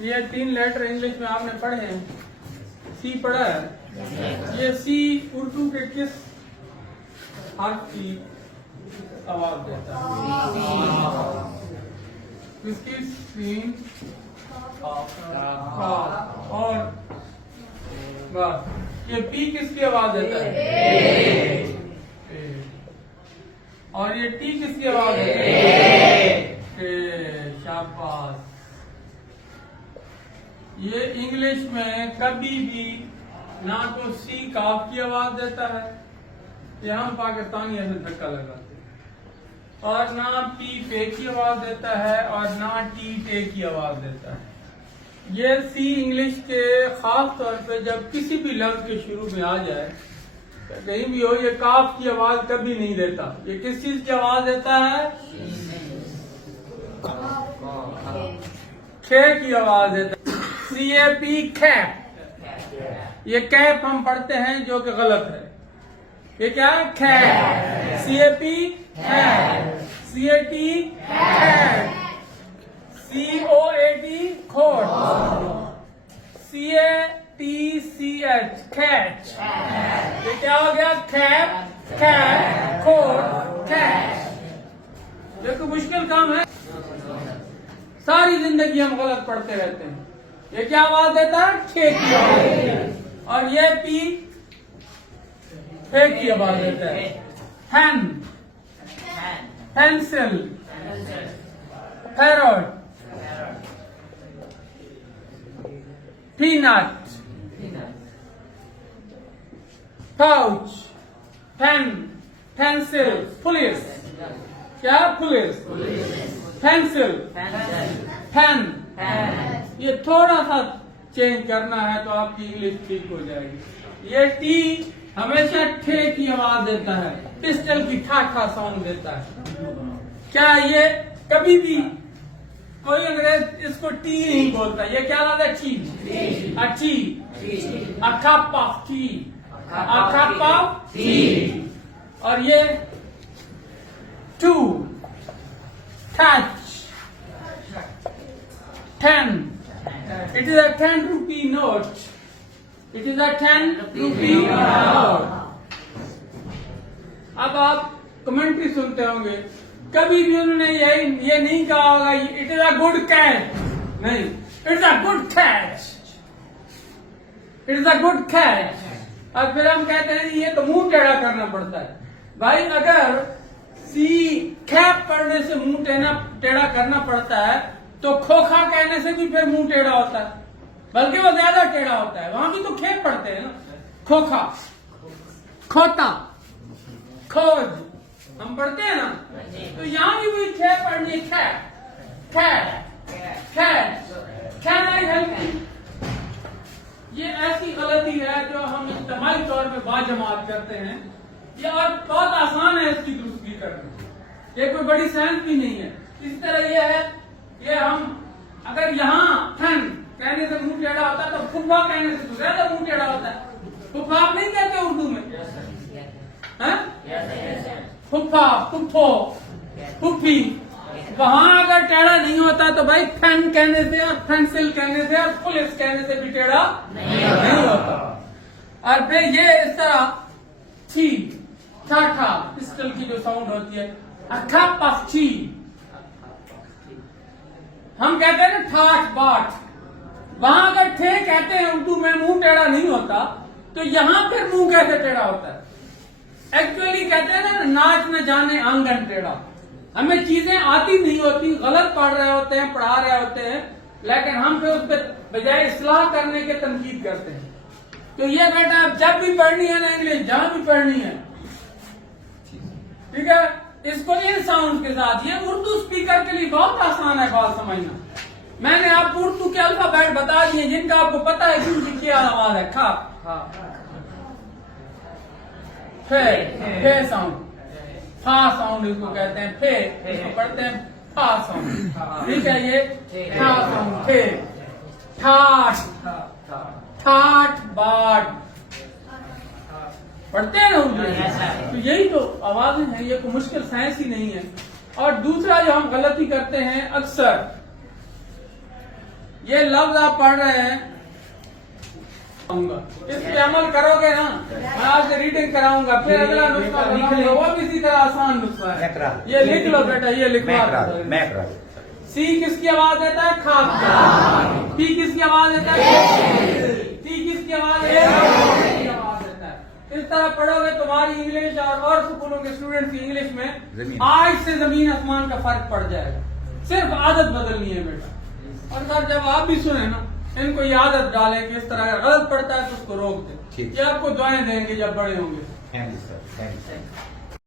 ये 3 letter English में आपने पढ़े हैं। सी पढ़ा है। ये सी उर्दू के किस हर्फ की आवाज देता है? किसकी? सीन, और बस। ये पी किसकी आवाज देता है? और ये टी किसकी आवाज है? शाबाश। ये इंग्लिश में कभी भी ना तो सी काफ की आवाज देता है, ये हम पाकिस्तानी ऐसे धक्का लगाते हैं, और ना टी पे की आवाज देता है, और ना टी टे की आवाज देता है। ये सी इंग्लिश के खास तौर पे जब किसी भी लफ्ज के शुरू में आ जाए, कहीं भी हो, ये काफ की आवाज कभी नहीं देता। ये किस चीज की आवाज देता है? खे की आवाज देता है। CAP cap. ये कैप हम पढ़ते हैं जो कि गलत है। ये क्या है? Cap. CAP cap. CAT cap. COAT खोट। CATCH catch. ये क्या हो गया? कैप, कैप, खोट, कैच। ये कोई मुश्किल काम है? सारी जिंदगी हम गलत पढ़ते रहते हैं। ये क्या आवाज देता है? खे की आवाज। और ये पी फे की आवाज देता है। हैन, pencil, parrot, peanut, pouch, pen, pencil, police. क्या? पुलिस। Pencil, pen. ये थोड़ा सा चेंज करना है तो आपकी इंग्लिश ठीक हो जाएगी। ये टी हमेशा ठे की आवाज देता है, पिस्टल की ठा ठा साउंड देता है। क्या ये कभी भी कोई अंग्रेज इसको टी नहीं बोलता? ये क्या नाम है? टी। अच्छी, a cup of tea, a cup of tea। और ये to, touch, 10, it is a 10 rupee note, it is a 10 rupee note। अब आप कमेंट्री सुनते होंगे, कभी भी उन्होंने ये नहीं कहा होगा it is a good catch. नहीं, it is a good catch, it is a good catch. और फिर हम कहते हैं ये तो मुंह टेढ़ा करना पड़ता है। भाई अगर सी कैप पढ़ने से मुंह टेढ़ा करना पड़ता है तो खोखा कहने से भी फिर मुंह टेढ़ा होता है, बल्कि वो ज्यादा टेढ़ा होता है। वहां भी तो खेप पढ़ते हैं ना। खोखा, खोता, खोज हम पढ़ते हैं ना, तो यहाँ भी वही खे पढ़नी। Cat, cat, cat, can I help you. ये ऐसी गलती है जो हम इज्तिमाई तौर पे बाजमात करते हैं। ये और बहुत आसान है इसकी दुरुस्ती करना, ये कोई बड़ी साइंस भी नहीं है। इस तरह ये है, ये हम अगर यहाँ फन कहने से मुंह टेढ़ा होता है तो फुफा कहने से तो ज्यादा मुंह टेढ़ा होता है। फुफा आप नहीं कहते उर्दू में? फुफा, फुफो, फुफी। वहां अगर टेढ़ा नहीं होता तो भाई फैन कहने से और पेंसिल कहने से और पुलिस कहने से भी टेढ़ा नहीं होता। और फिर ये इस तरह टी, ठाठा, पिस्टल की जो साउंड होती है, a cup of tea। हम कहते हैं ना ठाठ बाट, वहां अगर थे कहते हैं उर्दू में मुंह टेढ़ा नहीं होता, तो यहां फिर मुंह कैसे टेढ़ा होता है? एक्चुअली कहते हैं ना नाच न जाने आंगन टेढ़ा। हमें चीजें आती नहीं होती, गलत पढ़ रहे होते हैं, पढ़ा रहे होते हैं, लेकिन हम फिर उस पर बजाय इस्लाह करने के तनकीद करते हैं। तो ये बेटा आप जब भी पढ़नी है ना इंग्लिश, जहां भी पढ़नी है, ठीक है, इसको इन साउंड के साथ। ये उर्दू स्पीकर के लिए बहुत आसान है बात समझना। मैंने आपको उर्दू के अल्फाबेट बता दिए जिनका आपको पता है कि उनकी क्या आवाज है। खा, फे साउंड, फा साउंड इसको कहते हैं। फे इसको पढ़ते हैं फा साउंड, ठीक है। ये फा साउंड, फे, ठाठ, ठाठ बाट पढ़ते हैं ना उर्दू। तो यही तो आवाजें हैं, ये कोई मुश्किल साइंस ही नहीं है। और दूसरा जो हम गलती करते हैं अक्सर, ये लफ्ज आप पढ़ रहे हैं, इस पे अमल करोगे ना, मैं आज रीडिंग कराऊंगा, फिर अगला नुस्खा बनाऊंगा, वो भी इसी तरह आसान नुस्खा है। ये लिख लो बेटा, ये लिखवा। सी किसकी आवाज देता है? खाक का। पी किसकी आवाज देता है? टी किसकी आवाज देता है? इस तरह पढ़ोगे तुम्हारी इंग्लिश और स्कूलों के स्टूडेंट की इंग्लिश में आज से जमीन आसमान का फर्क पड़ जाएगा। सिर्फ आदत बदलनी है बेटा। और सर जब आप भी सुने ना, इनको ये आदत डालें कि इस तरह गलत पड़ता है तो उसको रोक दें। ये आपको दुआएं देंगे जब बड़े होंगे। Thank you sir, thank you.